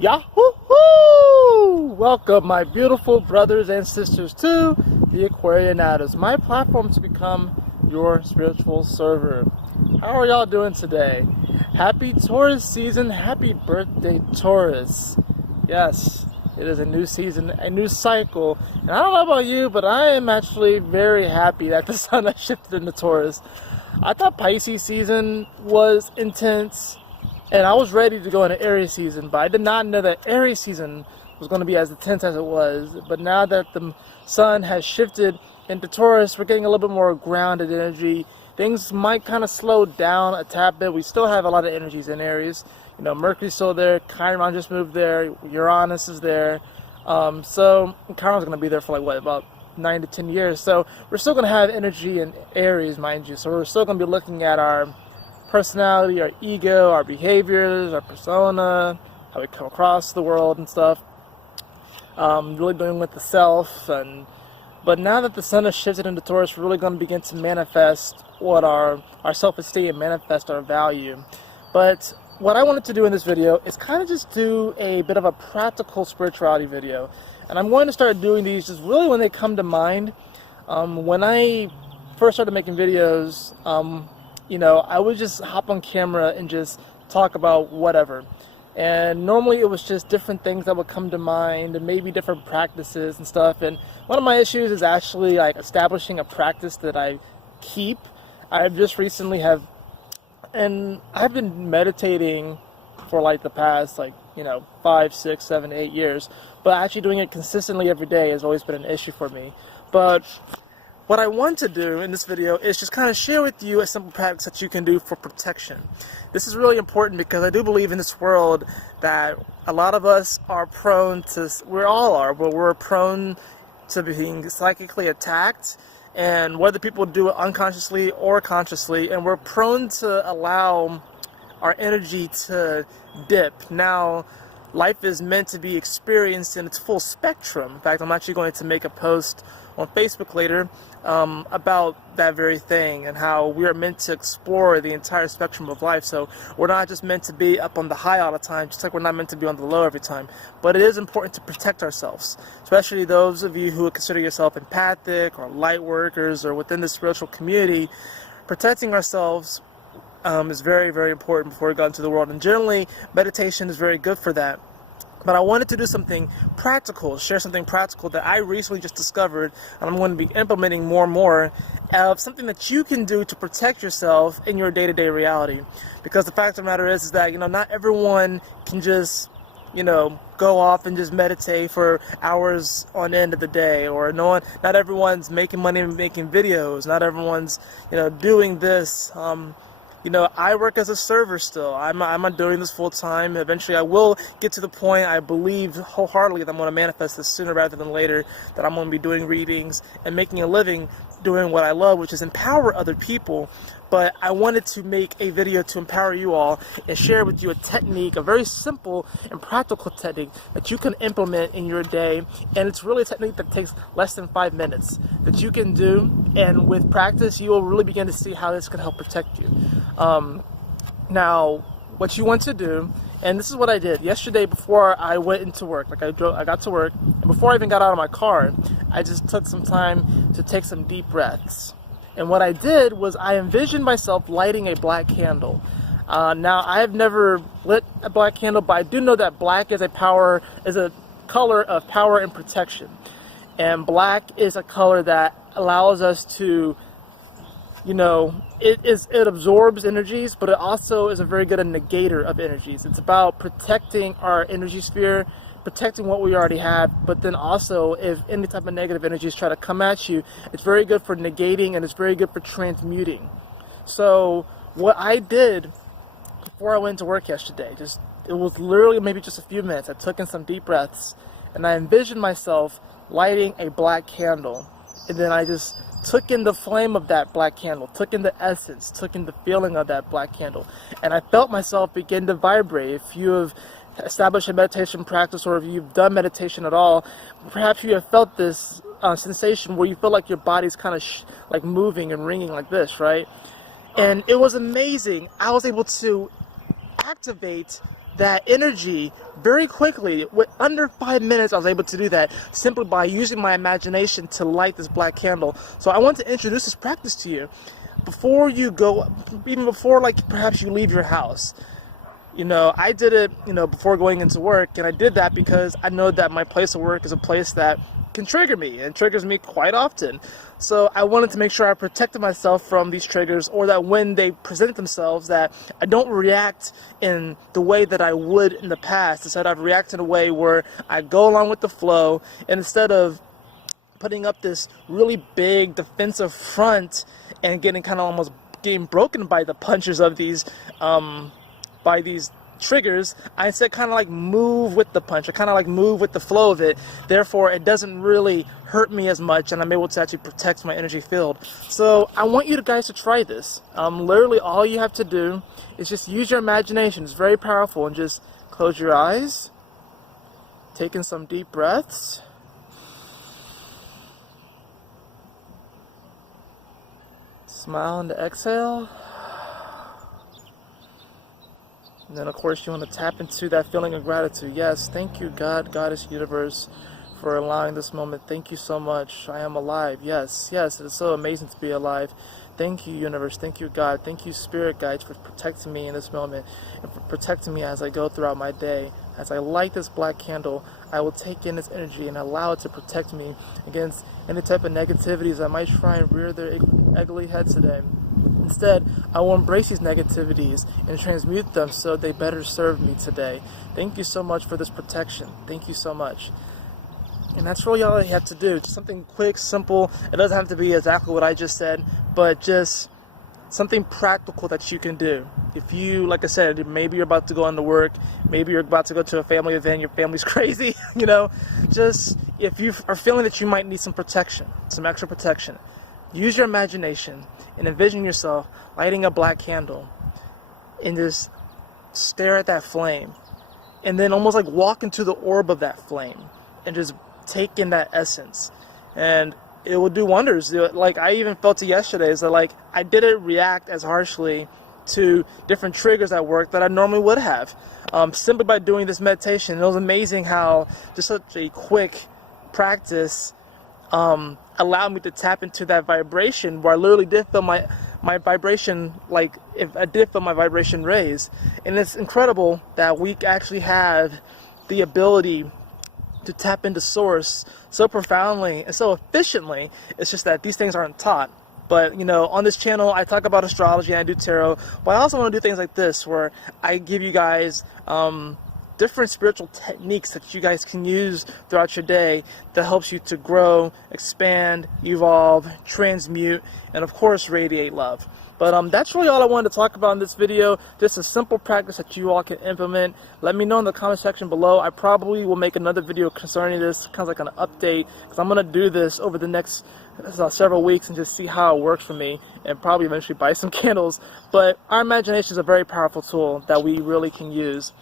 Yahoo! Welcome, my beautiful brothers and sisters, to the Aquarian Adepts, my platform to become your spiritual server. How are y'all doing today? Happy Taurus season. Happy birthday, Taurus. Yes, it is a new season, a new cycle. And I don't know about you, but I am actually very happy that the sun has shifted into Taurus. I thought Pisces season was intense, and I was ready to go into Aries season, but I did not know that Aries season was going to be as intense as it was. But now that the sun has shifted into Taurus, we're getting a little bit more grounded energy. Things might kind of slow down a tad bit. We still have a lot of energies in Aries. You know, Mercury's still there, Chiron just moved there, Uranus is there. So Chiron's going to be there for like, what, about 9 to 10 years. So we're still going to have energy in Aries, mind you. So we're still going to be looking at our personality, our ego, our behaviors, our persona, how we come across the world and stuff. Really dealing with the self. But now that the sun has shifted into Taurus, we're really going to begin to manifest what our self-esteem, manifest our value. But what I wanted to do in this video is kind of just do a bit of a practical spirituality video. And I'm going to start doing these just really when they come to mind. When I first started making videos, you know, I would just hop on camera and just talk about whatever. And normally it was just different things that would come to mind and maybe different practices and stuff. And one of my issues is actually like establishing a practice that I keep. I've just recently and I've been meditating for like the past, like, you know, 5, 6, 7, 8 years. But actually doing it consistently every day has always been an issue for me. But what I want to do in this video is just kind of share with you a simple practice that you can do for protection. This is really important because I do believe in this world that a lot of us are prone to, we all are, but we're prone to being psychically attacked, and whether people do it unconsciously or consciously, and we're prone to allow our energy to dip. Now, life is meant to be experienced in its full spectrum. In fact, I'm actually going to make a post on Facebook later about that very thing and how we are meant to explore the entire spectrum of life. So we're not just meant to be up on the high all the time, just like we're not meant to be on the low every time. But it is important to protect ourselves, especially those of you who would consider yourself empathic or light workers or within the spiritual community. Protecting ourselves is very, very important before we go into the world. And generally, meditation is very good for that. But I wanted to do something practical, share something practical that I recently just discovered, and I'm going to be implementing more and more of something that you can do to protect yourself in your day-to-day reality. Because the fact of the matter is that, you know, not everyone can just, you know, go off and just meditate for hours on end of the day, or not everyone's making money and making videos, not everyone's, you know, doing this. You know, I work as a server still. I'm not doing this full time. Eventually I will get to the point, I believe wholeheartedly, that I'm going to manifest this sooner rather than later, that I'm going to be doing readings and making a living doing what I love, which is empower other people. But I wanted to make a video to empower you all and share with you a technique, a very simple and practical technique that you can implement in your day. And it's really a technique that takes less than 5 minutes that you can do. And with practice, you will really begin to see how this can help protect you. Now, what you want to do, and this is what I did yesterday before I went into work. Like I got to work, and before I even got out of my car, I just took some time to take some deep breaths. And what I did was I envisioned myself lighting a black candle. Now, I have never lit a black candle, but I do know that black is a color of power and protection. And black is a color that allows us to, you know, it absorbs energies, but it also is a very good negator of energies. It's about protecting our energy sphere, protecting what we already have, but then also if any type of negative energies try to come at you, it's very good for negating and it's very good for transmuting. So what I did before I went to work yesterday, it was literally maybe just a few minutes. I took in some deep breaths and I envisioned myself lighting a black candle, and then I just took in the flame of that black candle, took in the essence, took in the feeling of that black candle, and I felt myself begin to vibrate. If you have established a meditation practice, or if you've done meditation at all, perhaps you have felt this sensation where you feel like your body's kind of like moving and ringing like this, right? And it was amazing. I was able to activate that energy very quickly. With under 5 minutes, I was able to do that simply by using my imagination to light this black candle. So I want to introduce this practice to you. Before you go, even before like perhaps you leave your house, you know, I did it, you know, before going into work, and I did that because I know that my place of work is a place that can trigger me, and triggers me quite often. So I wanted to make sure I protected myself from these triggers, or that when they present themselves, that I don't react in the way that I would in the past. Instead, I'd react in a way where I go along with the flow, and instead of putting up this really big defensive front and getting kind of almost getting broken by the punches of these triggers, I instead kind of like move with the punch. I kind of like move with the flow of it. Therefore, it doesn't really hurt me as much, and I'm able to actually protect my energy field. So I want you guys to try this. Literally, all you have to do is just use your imagination. It's very powerful, and just close your eyes, take in some deep breaths. Smile and exhale. And then, of course, you want to tap into that feeling of gratitude. Yes, thank you, God, Goddess, Universe, for allowing this moment. Thank you so much. I am alive. Yes, yes, it is so amazing to be alive. Thank you, Universe. Thank you, God. Thank you, Spirit Guides, for protecting me in this moment and for protecting me as I go throughout my day. As I light this black candle, I will take in its energy and allow it to protect me against any type of negativities that might try and rear their ugly head today. Instead, I will embrace these negativities and transmute them so they better serve me today. Thank you so much for this protection. Thank you so much. And that's really all you have to do. Just something quick, simple. It doesn't have to be exactly what I just said, but just something practical that you can do. If you, like I said, maybe you're about to go into work, maybe you're about to go to a family event, your family's crazy, you know, just if you are feeling that you might need some protection, some extra protection, use your imagination and envision yourself lighting a black candle and just stare at that flame, and then almost like walk into the orb of that flame and just take in that essence, and it will do wonders. Like I even felt it yesterday, is that like I didn't react as harshly to different triggers at work that I normally would have, simply by doing this meditation. It was amazing how just such a quick practice allowed me to tap into that vibration, where I literally did feel my vibration, like if I did feel my vibration raise. And it's incredible that we actually have the ability to tap into source so profoundly and so efficiently. It's just that these things aren't taught. But, you know, on this channel, I talk about astrology and I do tarot, but I also want to do things like this, where I give you guys different spiritual techniques that you guys can use throughout your day that helps you to grow, expand, evolve, transmute, and of course radiate love. But that's really all I wanted to talk about in this video. Just a simple practice that you all can implement. Let me know in the comment section below. I probably will make another video concerning this, kind of like an update, because I'm going to do this over the next several weeks and just see how it works for me, and probably eventually buy some candles. But our imagination is a very powerful tool that we really can use.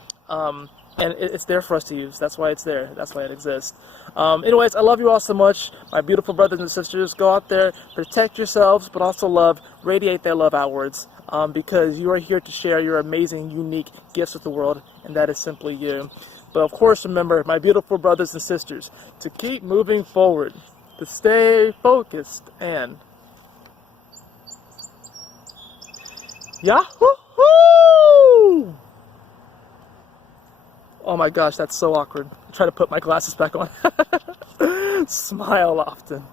And it's there for us to use. That's why it's there. That's why it exists. Anyways, I love you all so much, my beautiful brothers and sisters. Go out there, protect yourselves, but also love, radiate that love outwards, because you are here to share your amazing, unique gifts with the world, and that is simply you. But of course, remember, my beautiful brothers and sisters, to keep moving forward, to stay focused, and Yahoo! Oh my gosh, that's so awkward. I try to put my glasses back on. Smile often.